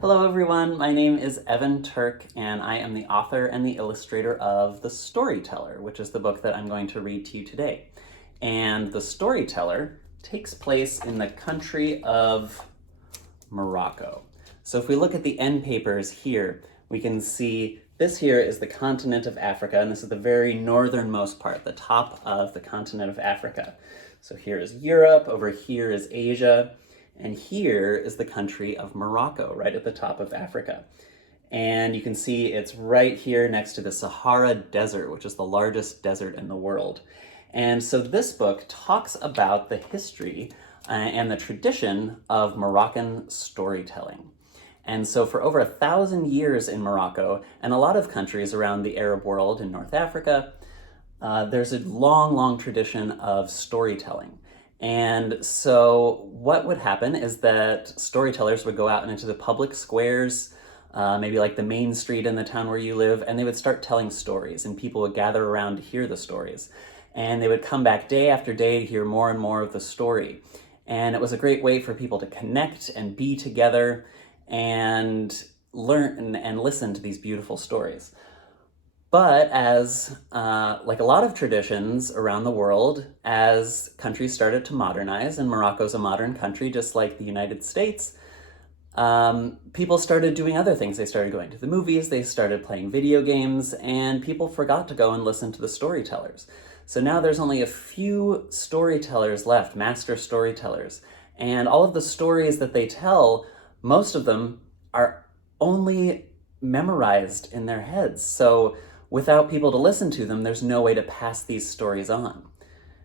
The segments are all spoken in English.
Hello everyone, my name is Evan Turk and I am the author and the illustrator of The Storyteller, which is the book that I'm going to read to you today. And The Storyteller takes place in the country of Morocco. So if we look at the end papers here, we can see this here is the continent of Africa, and this is the very northernmost part, the top of the continent of Africa. So here is Europe, over here is Asia, and here is the country of Morocco, right at the top of Africa. And you can see it's right here next to the Sahara Desert, which is the largest desert in the world. And so this book talks about the history and the tradition of Moroccan storytelling. And so for over 1,000 years in Morocco, and a lot of countries around the Arab world in North Africa, there's a long, long tradition of storytelling. And so what would happen is that storytellers would go out into the public squares, maybe like the main street in the town where you live, and they would start telling stories, and people would gather around to hear the stories. And they would come back day after day to hear more and more of the story. And it was a great way for people to connect and be together and learn and listen to these beautiful stories. But as, like a lot of traditions around the world, as countries started to modernize, and Morocco's a modern country just like the United States, people started doing other things. They started going to the movies, they started playing video games, and people forgot to go and listen to the storytellers. So now there's only a few storytellers left, master storytellers, and all of the stories that they tell, most of them are only memorized in their heads. So without people to listen to them, there's no way to pass these stories on.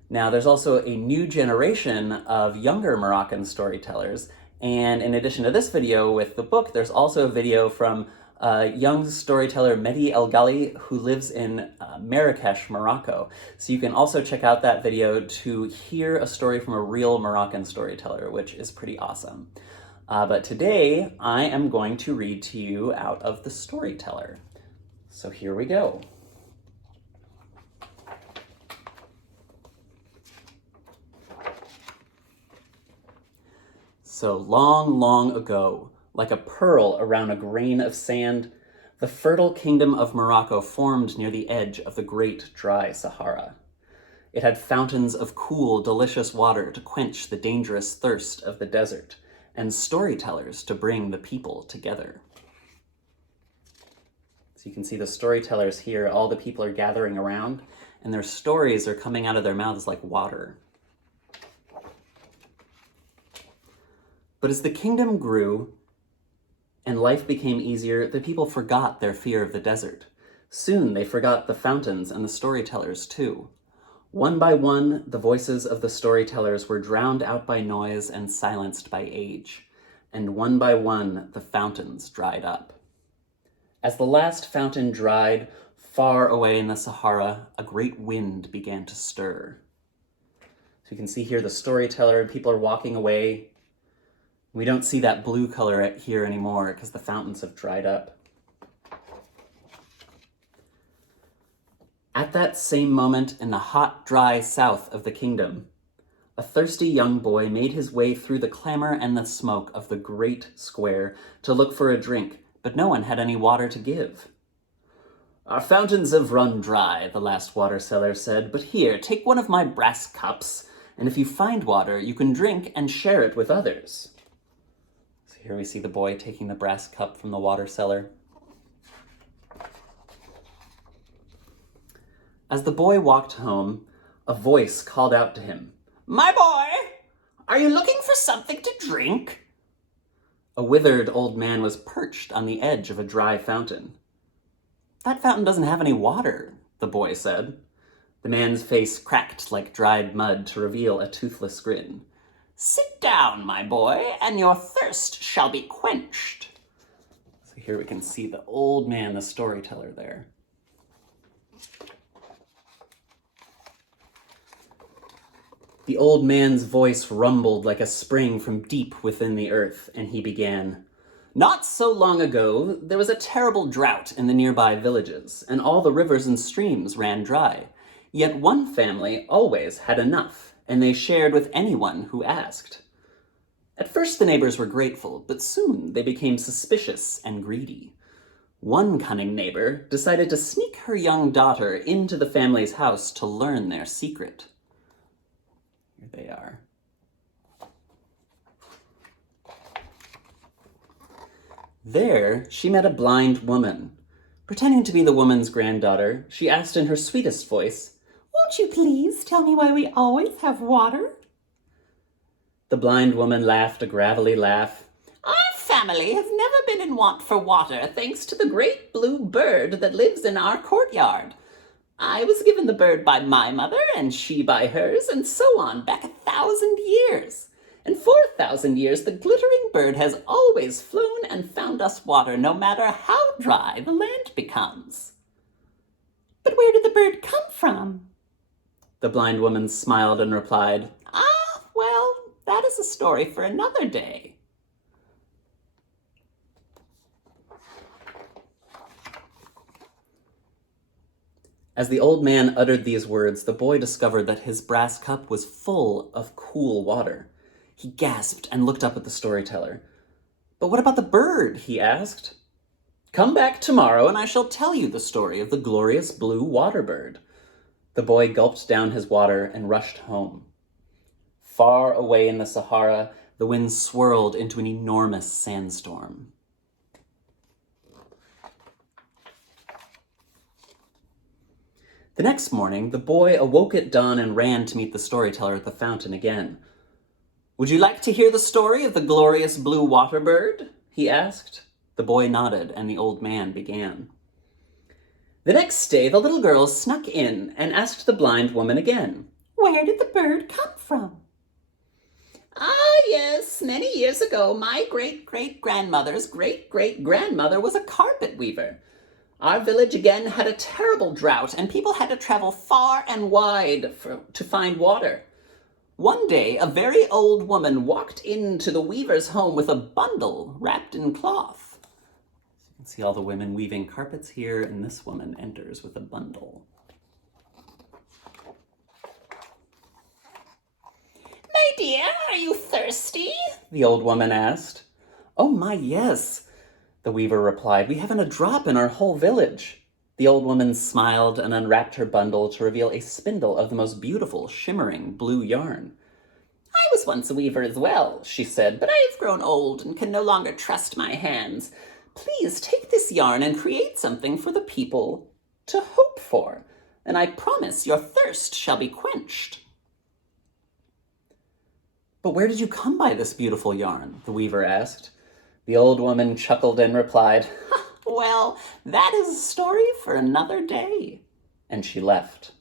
Now, there's also a new generation of younger Moroccan storytellers, and in addition to this video with the book, there's also a video from young storyteller Mehdi El Ghali, who lives in Marrakesh, Morocco. So you can also check out that video to hear a story from a real Moroccan storyteller, which is pretty awesome. But today, I am going to read to you out of The Storyteller. So here we go. So long, long ago, like a pearl around a grain of sand, the fertile kingdom of Morocco formed near the edge of the great dry Sahara. It had fountains of cool, delicious water to quench the dangerous thirst of the desert, and storytellers to bring the people together. So you can see the storytellers here, all the people are gathering around, and their stories are coming out of their mouths like water. But as the kingdom grew and life became easier, the people forgot their fear of the desert. Soon they forgot the fountains and the storytellers too. One by one, the voices of the storytellers were drowned out by noise and silenced by age. And one by one, the fountains dried up. As the last fountain dried, far away in the Sahara, a great wind began to stir. So you can see here the storyteller and people are walking away. We don't see that blue color here anymore because the fountains have dried up. At that same moment, in the hot, dry south of the kingdom, a thirsty young boy made his way through the clamor and the smoke of the great square to look for a drink, but no one had any water to give. "Our fountains have run dry," the last water seller said, "but here, take one of my brass cups, and if you find water, you can drink and share it with others." So here we see the boy taking the brass cup from the water seller. As the boy walked home, a voice called out to him, "My boy, are you looking for something to drink?" A withered old man was perched on the edge of a dry fountain. "That fountain doesn't have any water," the boy said. The man's face cracked like dried mud to reveal a toothless grin. "Sit down, my boy, and your thirst shall be quenched." So here we can see the old man, the storyteller there. The old man's voice rumbled like a spring from deep within the earth, and he began, "Not so long ago, there was a terrible drought in the nearby villages, and all the rivers and streams ran dry. Yet one family always had enough, and they shared with anyone who asked. At first the neighbors were grateful, but soon they became suspicious and greedy. One cunning neighbor decided to sneak her young daughter into the family's house to learn their secret. Here they are. There, she met a blind woman. Pretending to be the woman's granddaughter, she asked in her sweetest voice, "Won't you please tell me why we always have water?" The blind woman laughed a gravelly laugh. "Our family have never been in want for water, thanks to the great blue bird that lives in our courtyard. I was given the bird by my mother, and she by hers, and so on, back 1,000 years. And for 1,000 years, the glittering bird has always flown and found us water, no matter how dry the land becomes." "But where did the bird come from?" The blind woman smiled and replied, Well, that is a story for another day." As the old man uttered these words, the boy discovered that his brass cup was full of cool water. He gasped and looked up at the storyteller. "But what about the bird?" he asked. "Come back tomorrow and I shall tell you the story of the glorious blue water bird." The boy gulped down his water and rushed home. Far away in the Sahara, the wind swirled into an enormous sandstorm. The next morning, the boy awoke at dawn and ran to meet the storyteller at the fountain again. "Would you like to hear the story of the glorious blue water bird?" he asked. The boy nodded, and the old man began. The next day, the little girl snuck in and asked the blind woman again, "Where did the bird come from?" Yes, many years ago, my great-great-grandmother's great-great-grandmother was a carpet weaver. Our village again had a terrible drought, and people had to travel far and wide to find water. One day, a very old woman walked into the weaver's home with a bundle wrapped in cloth. You can see all the women weaving carpets here, and this woman enters with a bundle. "My dear, are you thirsty?" the old woman asked. "Oh my, yes," the weaver replied. "We haven't a drop in our whole village." The old woman smiled and unwrapped her bundle to reveal a spindle of the most beautiful, shimmering blue yarn. "I was once a weaver as well," she said, "but I have grown old and can no longer trust my hands. Please take this yarn and create something for the people to hope for, and I promise your thirst shall be quenched." "But where did you come by this beautiful yarn?" the weaver asked. The old woman chuckled and replied, "Well, that is a story for another day." And she left.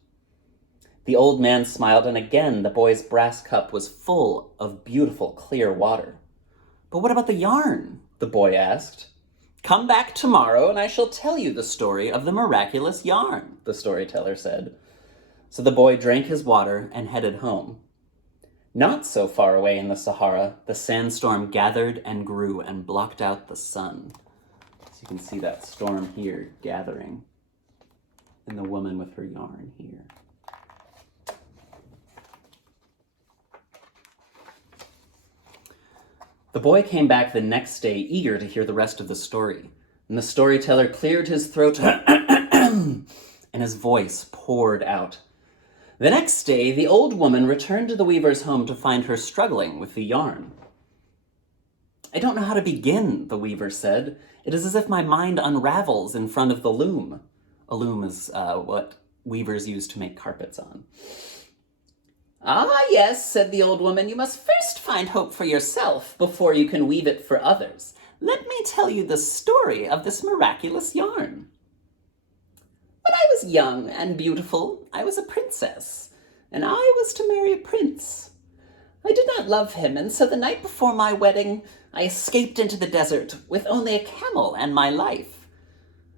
The old man smiled, and again the boy's brass cup was full of beautiful, clear water. "But what about the yarn?" the boy asked. "Come back tomorrow and I shall tell you the story of the miraculous yarn," the storyteller said. So the boy drank his water and headed home. Not so far away in the Sahara, the sandstorm gathered and grew and blocked out the sun. So you can see that storm here gathering, and the woman with her yarn here. The boy came back the next day, eager to hear the rest of the story, and the storyteller cleared his throat and his voice poured out. The next day, the old woman returned to the weaver's home to find her struggling with the yarn. "I don't know how to begin," the weaver said. "It is as if my mind unravels in front of the loom." A loom is what weavers use to make carpets on. Yes," said the old woman, "you must first find hope for yourself before you can weave it for others. Let me tell you the story of this miraculous yarn. When I was young and beautiful, I was a princess, and I was to marry a prince. I did not love him, and so the night before my wedding, I escaped into the desert with only a camel and my life.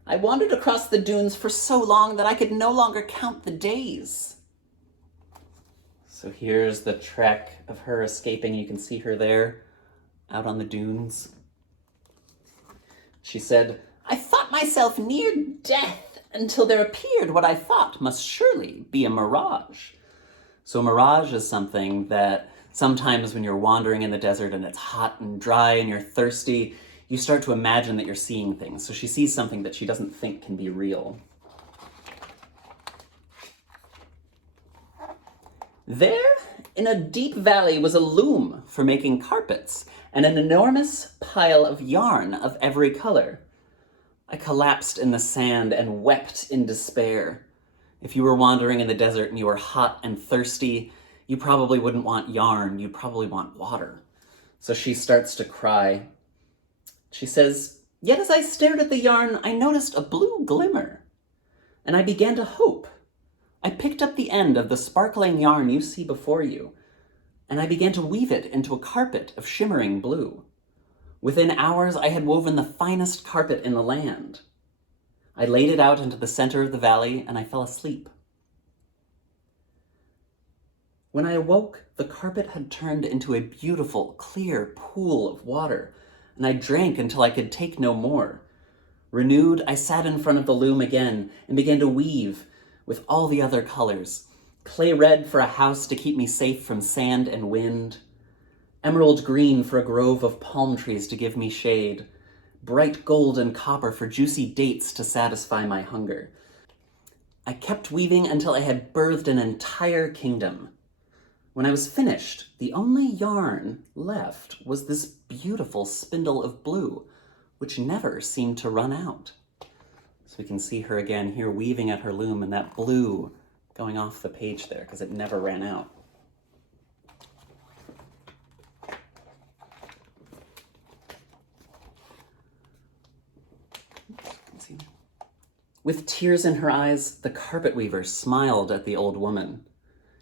I wandered across the dunes for so long that I could no longer count the days." So here's the trek of her escaping. You can see her there, out on the dunes. She said, "I thought myself near death until there appeared what I thought must surely be a mirage." So a mirage is something that Sometimes when you're wandering in the desert and it's hot and dry and you're thirsty, you start to imagine that you're seeing things. So she sees something that she doesn't think can be real. There, in a deep valley, was a loom for making carpets and an enormous pile of yarn of every color. I collapsed in the sand and wept in despair. If you were wandering in the desert and you were hot and thirsty, you probably wouldn't want yarn, you'd probably want water. So she starts to cry. She says, "Yet as I stared at the yarn, I noticed a blue glimmer, and I began to hope. I picked up the end of the sparkling yarn you see before you, and I began to weave it into a carpet of shimmering blue. Within hours, I had woven the finest carpet in the land. I laid it out into the center of the valley, and I fell asleep. When I awoke, the carpet had turned into a beautiful, clear pool of water, and I drank until I could take no more. Renewed, I sat in front of the loom again and began to weave with all the other colors. Clay red for a house to keep me safe from sand and wind. Emerald green for a grove of palm trees to give me shade. Bright gold and copper for juicy dates to satisfy my hunger. I kept weaving until I had birthed an entire kingdom. When I was finished, the only yarn left was this beautiful spindle of blue, which never seemed to run out." So we can see her again here weaving at her loom, and that blue going off the page there because it never ran out. With tears in her eyes, the carpet weaver smiled at the old woman.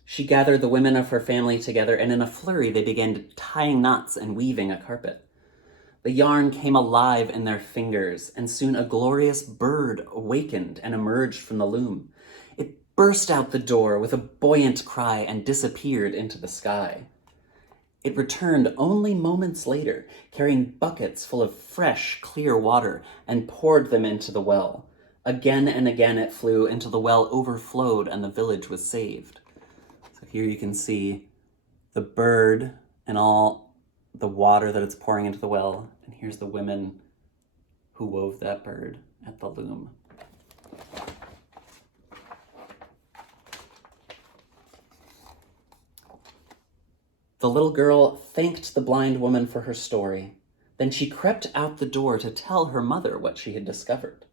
She gathered the women of her family together, and in a flurry they began tying knots and weaving a carpet. The yarn came alive in their fingers, and soon a glorious bird awakened and emerged from the loom. It burst out the door with a buoyant cry and disappeared into the sky. It returned only moments later, carrying buckets full of fresh, clear water, and poured them into the well. Again and again it flew until the well overflowed and the village was saved. So here you can see the bird and all the water that it's pouring into the well, and here's the women who wove that bird at the loom. The little girl thanked the blind woman for her story. Then she crept out the door to tell her mother what she had discovered,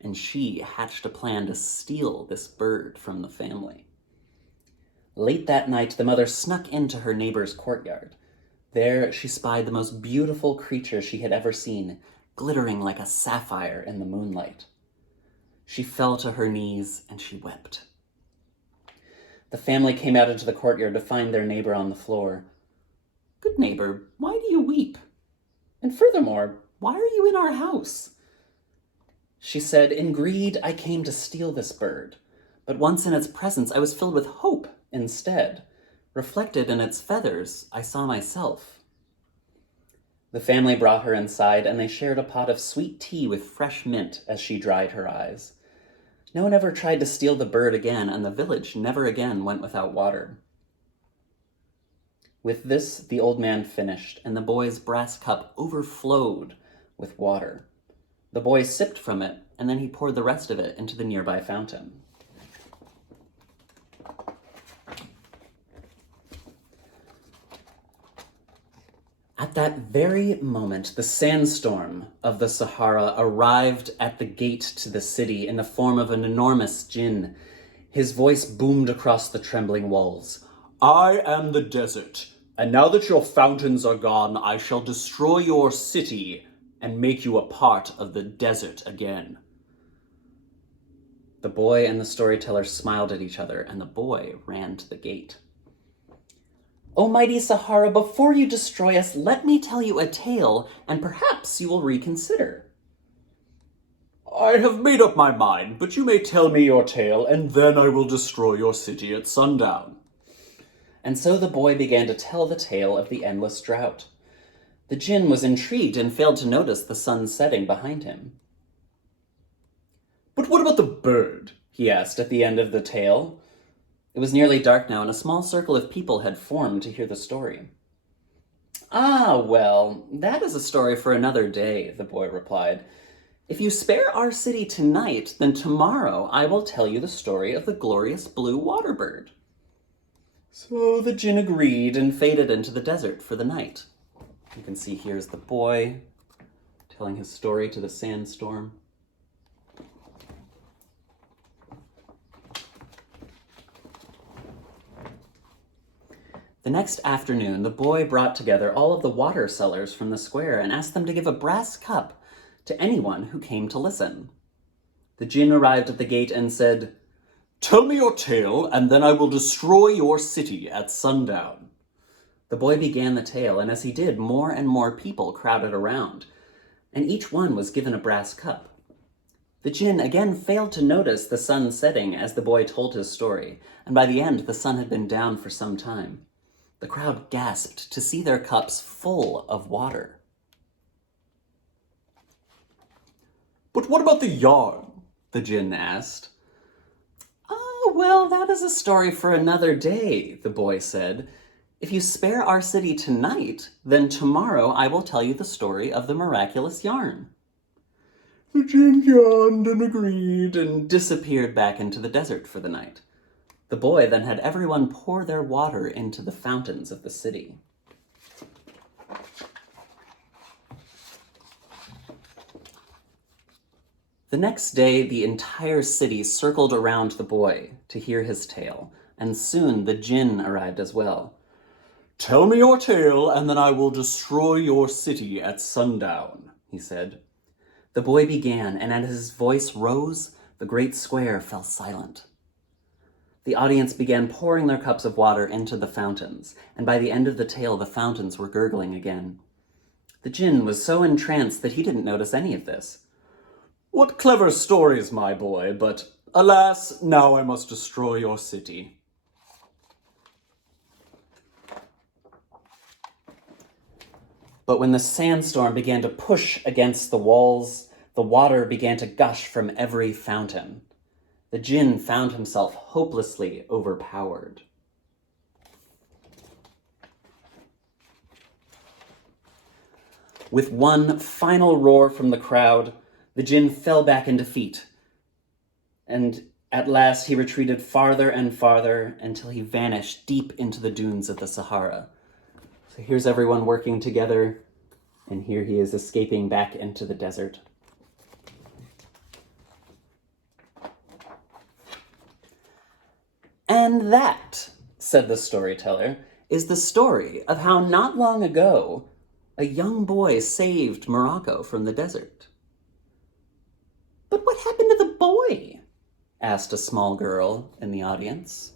and she hatched a plan to steal this bird from the family. Late that night, the mother snuck into her neighbor's courtyard. There she spied the most beautiful creature she had ever seen, glittering like a sapphire in the moonlight. She fell to her knees and she wept. The family came out into the courtyard to find their neighbor on the floor. "Good neighbor, why do you weep? And furthermore, why are you in our house?" She said, "In greed, I came to steal this bird, but once in its presence, I was filled with hope instead. Reflected in its feathers, I saw myself." The family brought her inside, and they shared a pot of sweet tea with fresh mint as she dried her eyes. No one ever tried to steal the bird again, and the village never again went without water. With this, the old man finished, and the boy's brass cup overflowed with water. The boy sipped from it, and then he poured the rest of it into the nearby fountain. At that very moment, the sandstorm of the Sahara arrived at the gate to the city in the form of an enormous jinn. His voice boomed across the trembling walls. "I am the desert, and now that your fountains are gone, I shall destroy your city and make you a part of the desert again." The boy and the storyteller smiled at each other, and the boy ran to the gate. "O mighty Sahara, before you destroy us, let me tell you a tale, and perhaps you will reconsider." "I have made up my mind, but you may tell me your tale, and then I will destroy your city at sundown." And so the boy began to tell the tale of the endless drought. The jinn was intrigued and failed to notice the sun setting behind him. "But what about the bird?" he asked at the end of the tale. It was nearly dark now, and a small circle of people had formed to hear the story. "Ah, well, that is a story for another day," the boy replied. "If you spare our city tonight, then tomorrow I will tell you the story of the glorious blue water bird." So the djinn agreed and faded into the desert for the night. You can see here's the boy telling his story to the sandstorm. The next afternoon, the boy brought together all of the water sellers from the square and asked them to give a brass cup to anyone who came to listen. The djinn arrived at the gate and said, "Tell me your tale, and then I will destroy your city at sundown." The boy began the tale, and as he did, more and more people crowded around, and each one was given a brass cup. The djinn again failed to notice the sun setting as the boy told his story, and by the end, the sun had been down for some time. The crowd gasped to see their cups full of water. "But what about the yarn?" the djinn asked. "Oh, well, that is a story for another day," the boy said. "If you spare our city tonight, then tomorrow I will tell you the story of the miraculous yarn." The djinn yawned and agreed and disappeared back into the desert for the night. The boy then had everyone pour their water into the fountains of the city. The next day, the entire city circled around the boy to hear his tale, and soon the djinn arrived as well. "Tell me your tale, and then I will destroy your city at sundown," he said. The boy began, and as his voice rose, the great square fell silent. The audience began pouring their cups of water into the fountains, and by the end of the tale, the fountains were gurgling again. The djinn was so entranced that he didn't notice any of this. "What clever stories, my boy, but alas, now I must destroy your city." But when the sandstorm began to push against the walls, the water began to gush from every fountain. The djinn found himself hopelessly overpowered. With one final roar from the crowd, the djinn fell back in defeat, and at last he retreated farther and farther until he vanished deep into the dunes of the Sahara. So here's everyone working together, and here he is escaping back into the desert. "And that," said the storyteller, "is the story of how not long ago a young boy saved Morocco from the desert." "But what happened to the boy?" asked a small girl in the audience.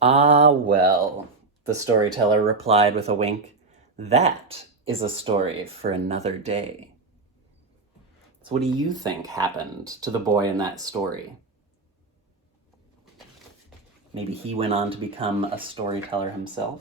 "Ah, well," the storyteller replied with a wink, "that is a story for another day." So what do you think happened to the boy in that story? Maybe he went on to become a storyteller himself.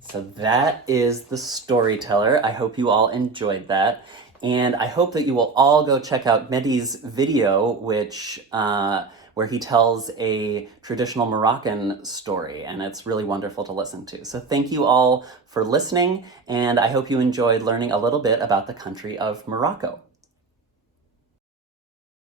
So that is the Storyteller. I hope you all enjoyed that. And I hope that you will all go check out Mehdi's video, where he tells a traditional Moroccan story, and it's really wonderful to listen to. So thank you all for listening, and I hope you enjoyed learning a little bit about the country of Morocco.